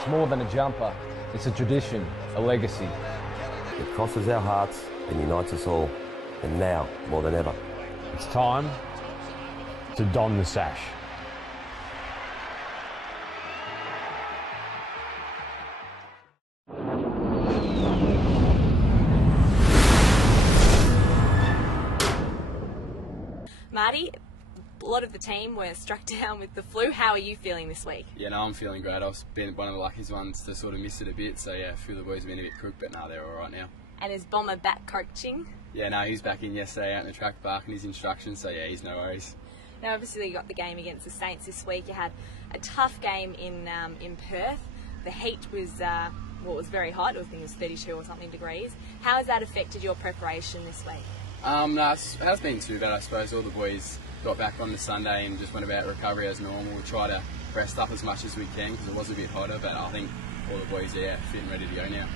It's more than a jumper. It's a tradition, a legacy. It crosses our hearts and unites us all, and now more than ever. It's time to don the sash. Marty, a lot of the team were struck down with the flu. How are you feeling this week? Yeah, no, I'm feeling great. I've been one of the luckiest ones to sort of miss it a bit, so yeah, a few of the boys have been a bit crook, but no, they're all right now. And is Bomber back coaching? Yeah, no, he's back in yesterday out in the track barking his instructions, so yeah, he's no worries. Now, obviously, you got the game against the Saints this week. You had a tough game in Perth. The heat was was very hot. I think it was 32 or something degrees. How has that affected your preparation this week? No, it has been too bad, I suppose. All the boys got back on the Sunday and just went about recovery as normal. We try to rest up as much as we can because it was a bit hotter, but I think all the boys are fit and ready to go now.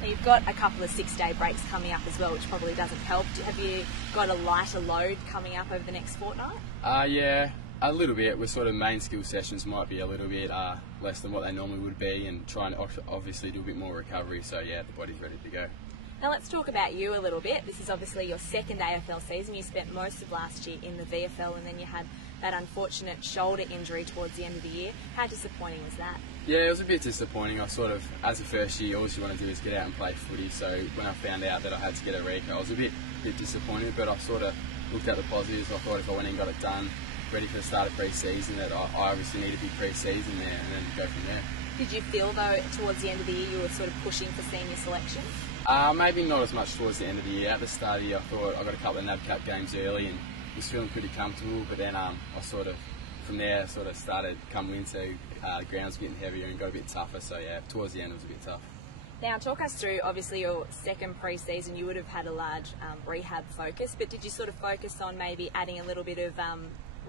Now, you've got a couple of 6-day breaks coming up as well, which probably doesn't help. Have you got a lighter load coming up over the next fortnight? Yeah, a little bit. We're sort of main skill sessions might be a little bit less than what they normally would be, and trying to obviously do a bit more recovery, so yeah, the body's ready to go. Now let's talk about you a little bit. This is obviously your second AFL season. You spent most of last year in the VFL, and then you had that unfortunate shoulder injury towards the end of the year. How disappointing was that? Yeah, it was a bit disappointing. I sort of, as a first year, all you want to do is get out and play footy, so when I found out that I had to get a recon, I was a bit disappointed, but I sort of looked at the positives. I thought if I went and got it done, ready for the start of pre-season, that I obviously need to be pre-season there and then go from there. Did you feel, though, towards the end of the year you were sort of pushing for senior selection? Maybe not as much towards the end of the year. At the start of the year, I thought I got a couple of NAB Cup games early and was feeling pretty comfortable, but then I sort of, from there, started coming into the grounds getting heavier and got a bit tougher, so yeah, towards the end it was a bit tough. Now, talk us through, obviously, your second pre-season. You would have had a large rehab focus, but did you sort of focus on maybe adding a little bit of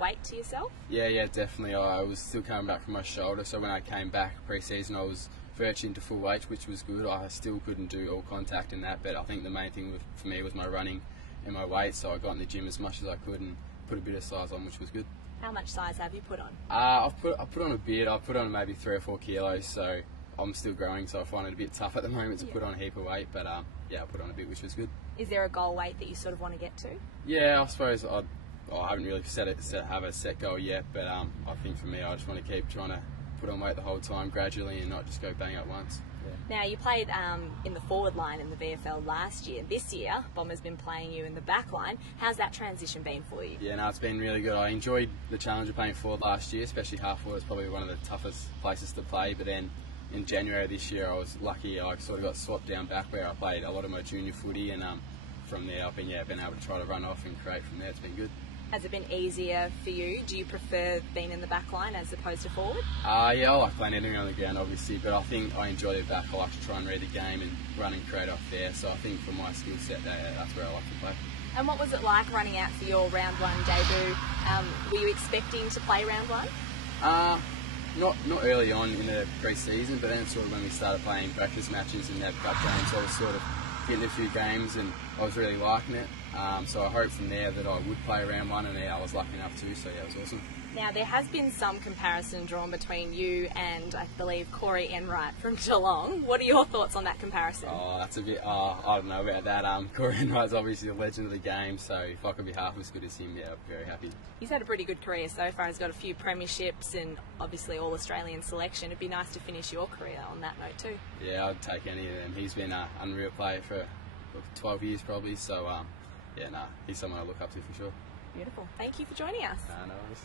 weight to yourself? Yeah, definitely. I was still coming back from my shoulder, so when I came back pre-season, I was virtually into full weight, which was good. I still couldn't do all contact in that, but I think the main thing for me was my running and my weight, so I got in the gym as much as I could and put a bit of size on, which was good. How much size have you put on? I put on a bit. I put on maybe 3 or 4 kilos, so I'm still growing, so I find it a bit tough at the moment to put on a heap of weight, but yeah, I put on a bit, which was good. Is there a goal weight that you sort of want to get to? Yeah, I suppose I haven't really have a set goal yet, but I think for me, I just want to keep trying to put on weight the whole time gradually and not just go bang at once. Yeah. Now, you played in the forward line in the VFL last year. This year, Bomber's been playing you in the back line. How's that transition been for you? Yeah, no, it's been really good. I enjoyed the challenge of playing forward last year, especially half forward. It's probably one of the toughest places to play, but then in January this year, I was lucky. I sort of got swapped down back where I played a lot of my junior footy, and from there I've been able to try to run off and create from there. It's been good. Has it been easier for you? Do you prefer being in the back line as opposed to forward? Yeah, I like playing anywhere on the ground, obviously, but I think I enjoy the back. I like to try and read the game and run and create off there, so I think for my skill set, that's where I like to play. And what was it like running out for your round 1 debut? Were you expecting to play round 1? Not early on in the pre-season, but then sort of when we started playing practice matches and NAB Cup games, I was sort of getting a few games and I was really liking it. So I hoped from there that I would play round 1, and yeah, I was lucky enough to, so yeah, it was awesome. Now, there has been some comparison drawn between you and, I believe, Corey Enright from Geelong. What are your thoughts on that comparison? Oh, that's a bit, I don't know about that. Corey Enright's obviously the legend of the game, so if I could be half as good as him, yeah, I'd be very happy. He's had a pretty good career so far. He's got a few premierships and obviously all-Australian selection. It'd be nice to finish your career on that note too. Yeah, I'd take any of them. He's been an unreal player for 12 years probably, so yeah, he's someone I look up to for sure. Beautiful. Thank you for joining us. No worries.